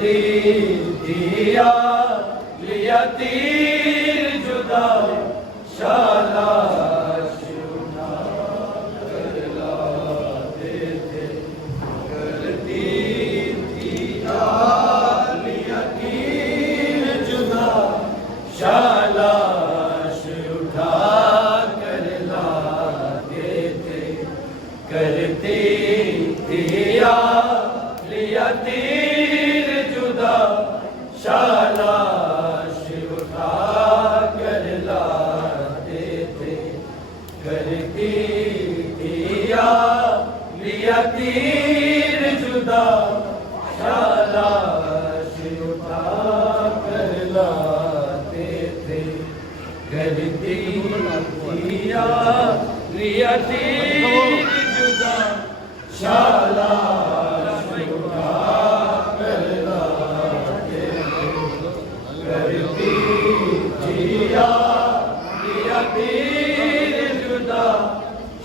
तीर दिया लिया तीर जुदा शालाश उठा कर लाते थे। कर तीर दिया लिया तीर जुदा शालाश उठा कर लाते थे। करते दिया लिया तीर जुदा शालाश उठा कर लाते थे। करते दिया लिया तीर जुदा शालाश उठा कर लाते थे। करते दिया लिया तीर जुदा शालाश उठा कर लाते थे। करती जिया लिया तीर जुदा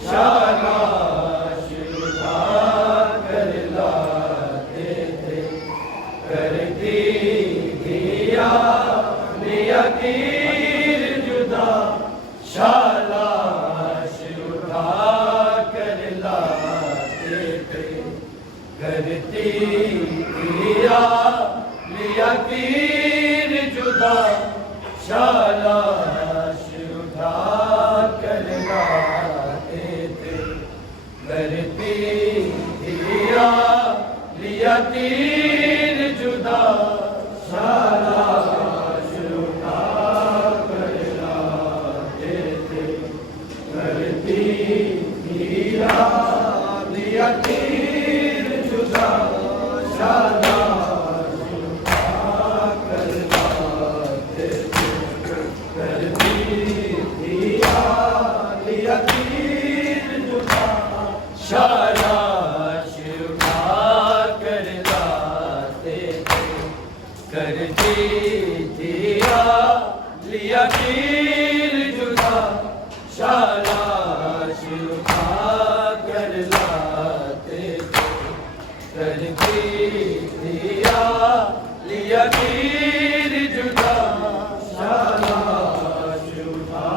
शालाश उठा कर लाते थे। करती जिया लिया तीर जुदा शालाश उठा कर लाते थे। करती दिया लिया तीर जुदा शालाश उठा कर लाते थे। करती दिया लिया तीर जुदा शालाश उठा कर लाते थे। करती दिया लिया तीर जुदा शालाश उठा कर लाते थे। करती दिया लिया तीर जुदा शालाश उठा कर लाते थे। करती दिया लिया तीर जुदा शालाश उठा कर लाते थे। करती दिया लिया तीर जुदा शालाश उठा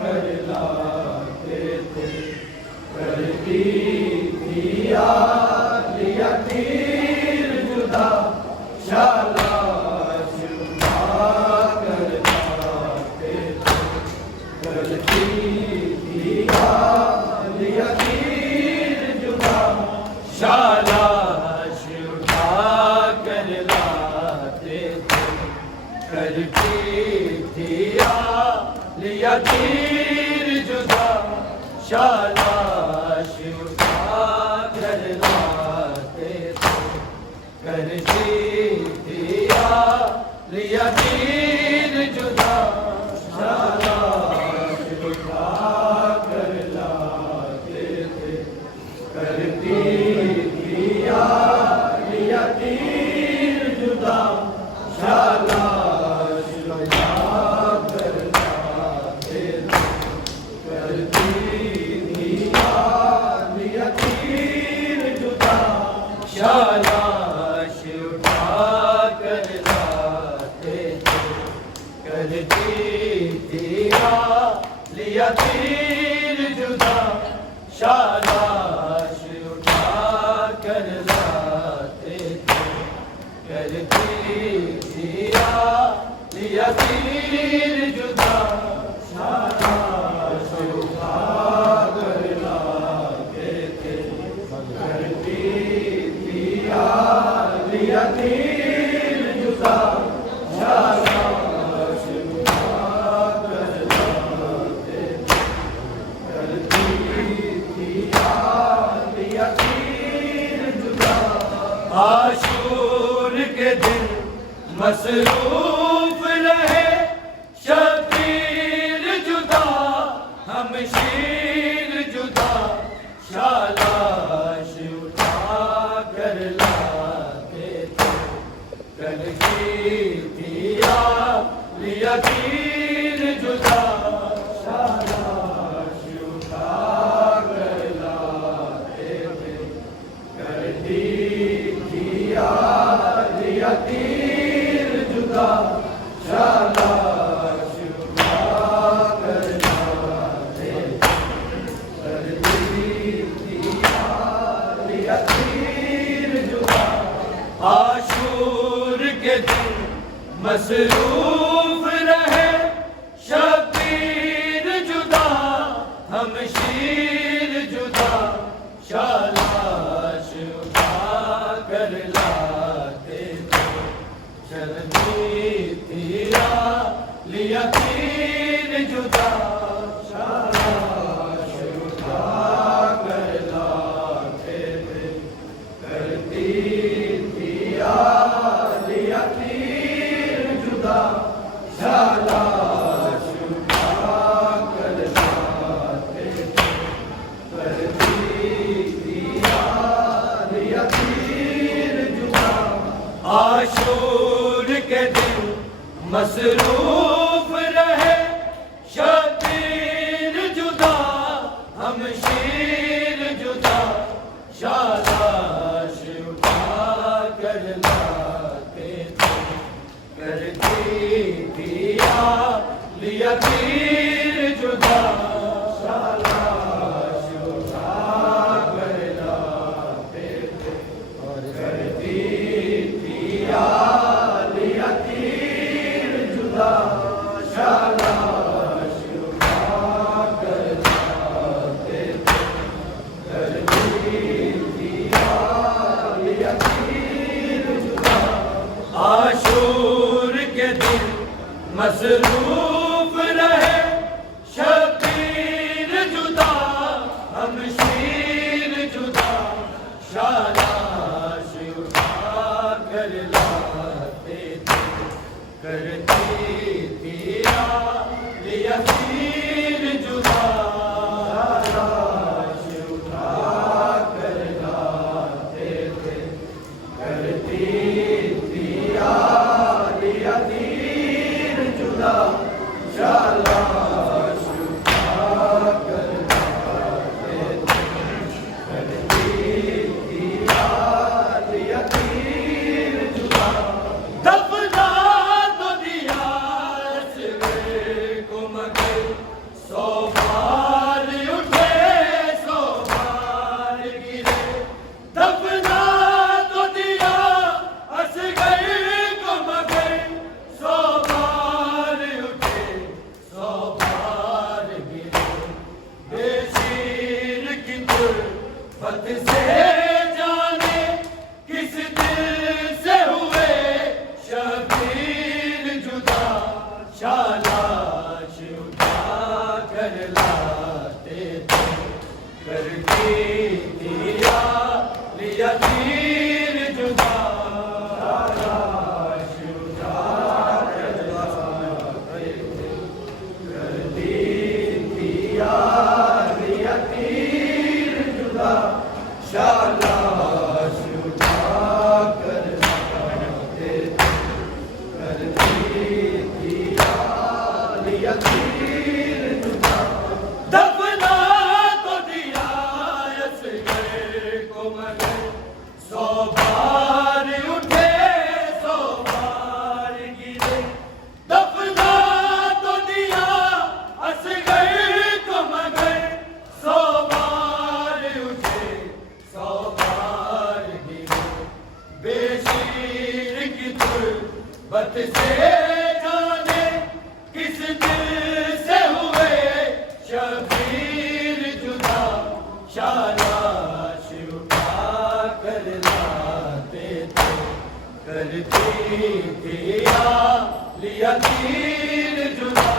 कर लाते थे। करती दिया लिया तीर जुदा शालाश उठा कर लाते थे। करती दिया लिया तीर जुदा शालाश उठा कर लाते थे। करती दिया लिया तीर जुदा शालाश उठा कर लाते थे। करती दिया लिया तीर जुदा शालाश उठा कर लाते थे। करती दिया लिया तीर जुदा शालाश उठा कर लाते थे। करती दिया लिया तीर जुदा शालाश उठा कर लाते थे। करती दिया लिया तीर जुदा शालाश उठा कर लाते थे। करती दिया लिया तीर जुदा शालाश उठा कर लाते थे। करती दिया लिया तीर जुदा शालाश उठा कर लाते थे। करती दिया लिया तीर जुदा आशूर के दिन मसरूफ रहे शबीर जुदा हम शीर जुदा शालाश उठा कर लाते थे। करती दिया लिया तीर जुदा शालाश उठा कर लाते थे। करती दिया लिया मसरूफ रहे शबीर जुदा, हम शीर जुदा, शालाश उठा कर लाते थे। चलती थी लिया तीर जुदा, शालाश उठा कर लाते थे। करती थी लिया तीर जुदा, शालाश उठा कर लाते थे। करती थी लिया तीर जुदा। आशूर के दिन मसरूफ रहे शबीर जुदा, हम शीर जुदा, शालाश उठा कर लाते थे। करती थी लिया तीर जुदा, शालाश उठा कर लाते थे। करती थी लिया तीर जुदा, शालाश उठा कर लाते थे। करती थी लिया तीर जुदा। आशूर के दिन मसरूफ रहे शबीर जुदा, हम शीर जुदा, शालाश उठा कर लाते थे। करती थी लिया तीर जुदा, शालाश उठा कर लाते थे। करती थी लिया तीर जुदा, शालाश उठा कर लाते थे। करती थी लिया तीर जुदा। दफना तो दिया असग़र को मगर, 100 बार उठे 100 बार गिरे। दफना तो दिया असग़र को मगर, 100 बार उठे 100 बार गिरे। बेशीर की तुरबत से जाने किस दिल से हुए शबीर जुदा, शालाश उठा कर लाते थे। करती थी लिया तीर जुदा, शालाश उठा कर लाते थे। करती थी लिया तीर जुदा, शालाश उठा कर लाते थे। करती थी लिया तीर जुदा। दफना तो दिया असग़र को मगर, 100 बार उठे 100 बार गिरे। दफना तो दिया असग़र को मगर, 100 बार उठे 100 बार गिरे। बेशीर की तुरबत से जाने किस दिल से हुए शबीर जुदा, शालाश उठा कर लाते थे। करती थी लिया तीर जुदा,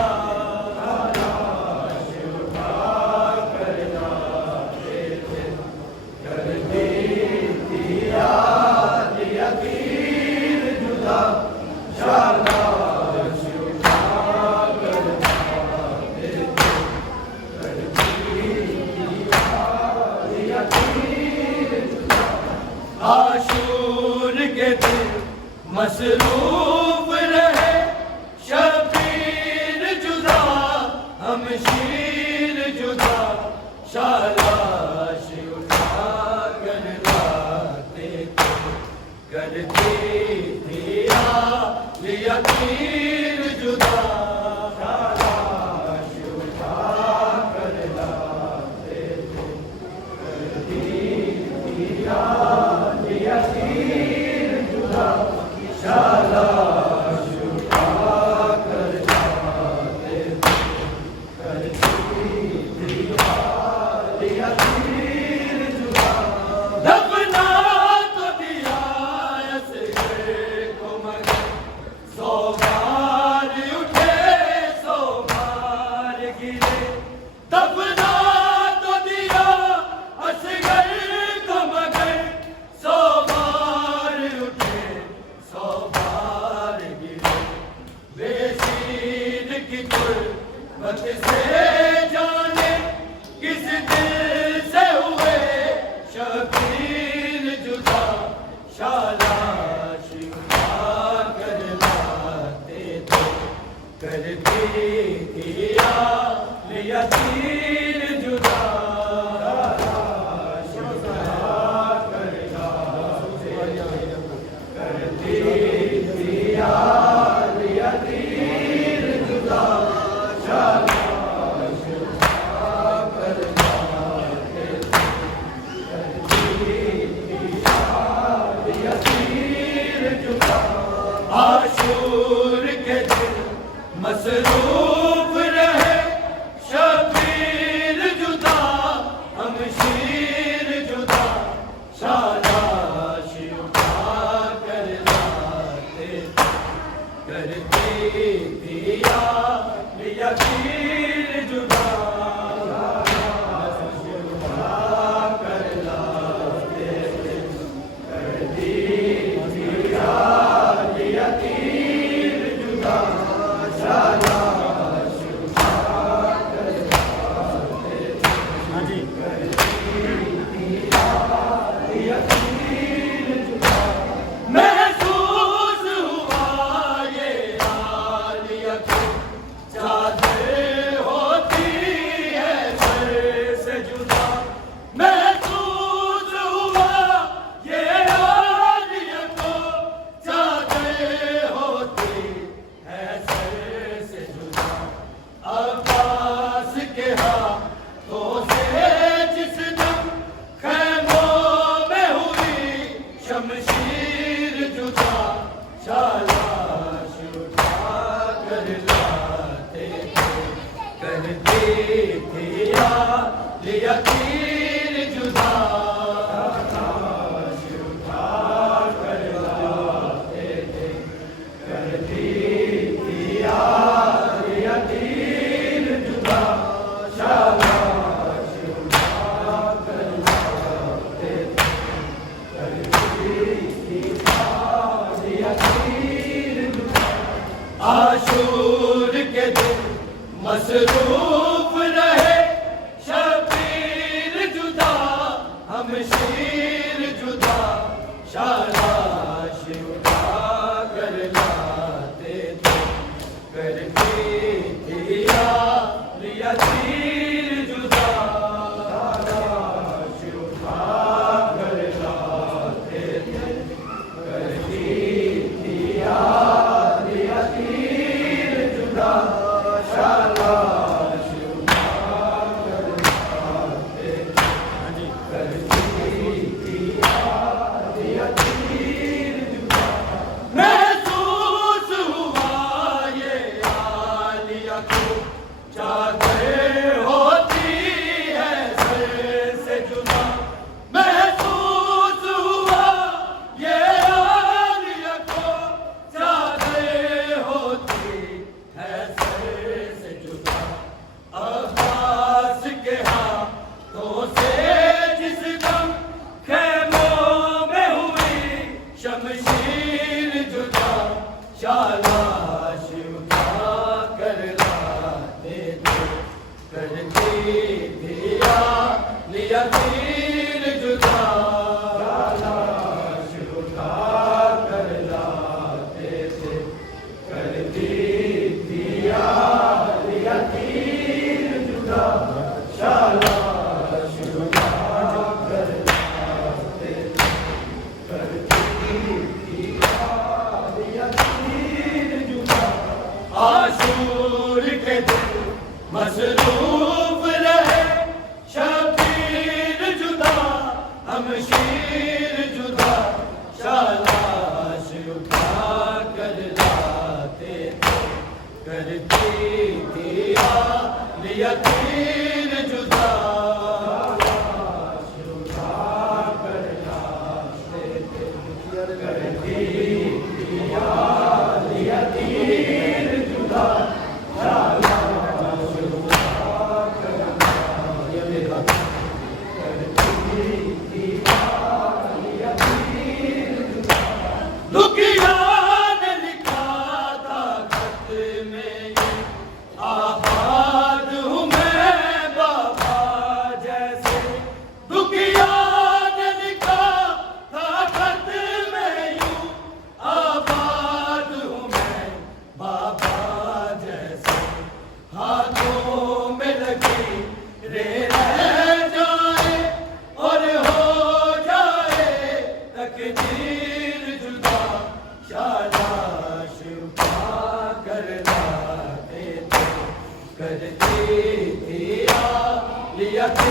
शालाश उठा कर लाते थे। करती थी लिया तीर जुदा, शालाश उठा कर लाते थे। करती थी लिया तीर जुदा। आशूर के दिन मसरूफ रहे शबीर जुदा, हम शीर जुदा, शालाश उठा कर लाते थे। करती थी लिया तीर जुदा, शालाश उठा कर लाते थे। करती थी लिया तीर जुदा, शालाश से हुए शबीर जुदा, शाला शिफा करलाते थे, करती दिया लिया तीर जुदा, करती दिया लिया तीर जुदा, शाला आशूर के दिन मसरूफ रहे शबीर जुदा, हम शीर जुदा, शाला शिफा करलाते थे, करती दिया लिया तीर जुदा, शिफा करलाते थे, करती दिया लिया तीर जुदा, शाला शिफा करलाते थे, लिया तीर जुदा। महसूस हुआ ये आलिया को चादर होती है सर से जुदा, महसूस हुआ ये आलिया को चादर होती है सर से जुदा, अब्बास के हाथों से जिस दम खैमों में हुई शमशीर जुदा, शाला शिफा करलाते थे, करती दिया लिया तीर जुदा, शिफा करलाते थे, करती दिया लिया तीर जुदा, शाला शिफा करलाते थे, करती दिया लिया तीर जुदा। आशूर के दिन मसरूफ रहे शबीर जुदा, हम शीर जुदा, शाला शिफा करलाते थे, करती दिया लिया तीर जुदा, शाला शिफा करलाते थे, करती दिया लिया तीर जुदा, शाला शिफा करलाते थे, करती दिया लिया तीर जुदा। महसूस हुआ ये आलिया को चादर होती है सर से जुदा, महसूस हुआ ये आलिया को चादर होती है सर से जुदा, अब्बास के हाथों से जिस दम खैमों में हुई शमशीर जुदा, शाला शिफा करलाते थे, करती दिया लिया तीर जुदा, शाला शिफा करलाते थे, करती दिया लिया तीर जुदा, शाला शिफा करलाते थे, करती दिया लिया तीर जुदा। आशूर के दिन मसरूफ रहे शबीर जुदा, हम शीर जुदा, शाला शिफा करलाते थे, करती दिया लिया तीर जुदा, शिफा करलाते थे, करती दिया लिया तीर जुदा, शाला शिफा करलाते थे, करती दिया लिया तीर जुदा। दुखिया ने लिखा था खत में ये, आबाद हूँ मैं बाबा जैसा,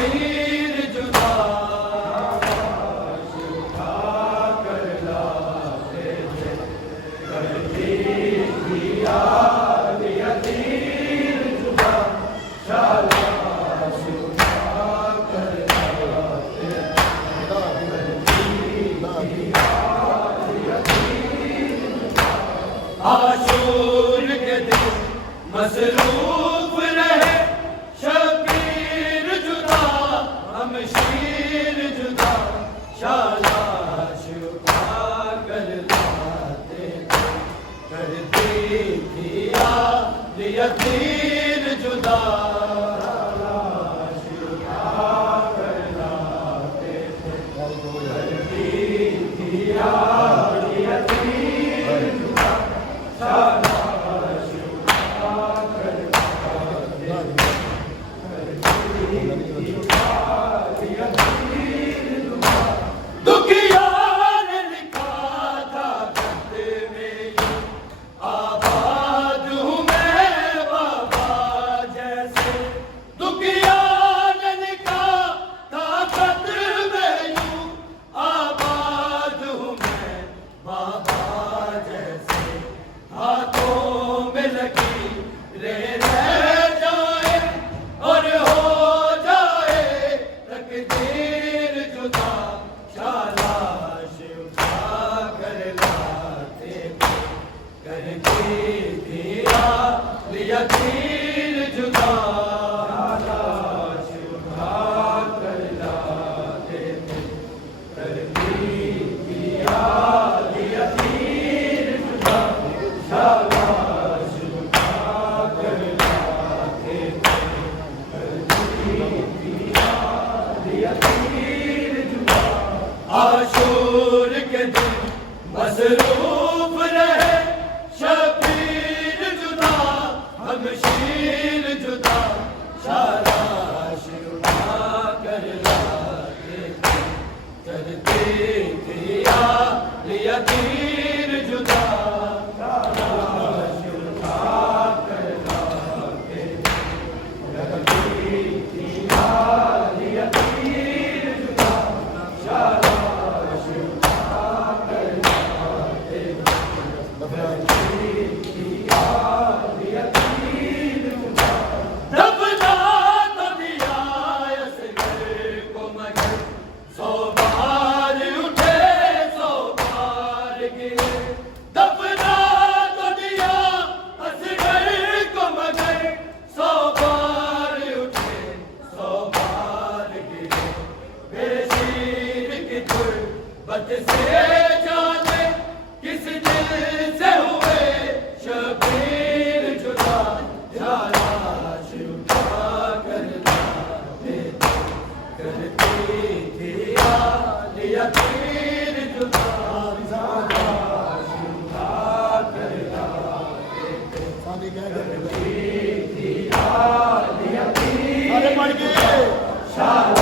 तीर जुदा उठा कर लाते थे करती दिया लिया तीर जुदा शाबाश उठा कर लाते आशूर के दिन मसरूफ रहे शबीर जुदा हम शीर जुदा शाबाश उठा कर लाते करती दिया लिया तीर जुदा शाबाश उठा कर लाते करती दिया लिया तीर जुदा शाबाश उठा कर दुखिया ने लिखा था खत में यूं, आबाद हूँ मैं बाबा जैसे। दुखिया ने लिखा था खत में यूं, आबाद हूँ मैं बाबा जैसे। हाथों में लगी रे रह जाए और हो जाए तकदीर जुदा शाबाश उठा कर लाते करके दिया लिया तीर जुदा शाबाश उठा कर लाते करके दिया लिया तीर जुदा शाबाश उठा कर लाते आशूर के दिन मसरूफ रहे शबीर जुदा हम शीर जुदा शाबाश उठा कर लाते करते दिया लिया तीर जुदा शाबाश उठा कर लाते करते दिया लिया तीर जुदा शाबाश उठा कर लाते करते दिया लिया तीर जुदा दफना तो दिया असगर को मगर 100 बार उठे 100 बार गिरे। दफना तो दिया असगर को मगर 100 बार उठे 100 बार गिरे। मेरे शीर की गुर्बत से जाने किस दिल से हुए शबीर जुदा शाबाश उठा कर लाते करती दिया लिया तीर जुदा शाबाश उठा कर लाते करती दिया लिया तीर अरे पढ़ के शाबाश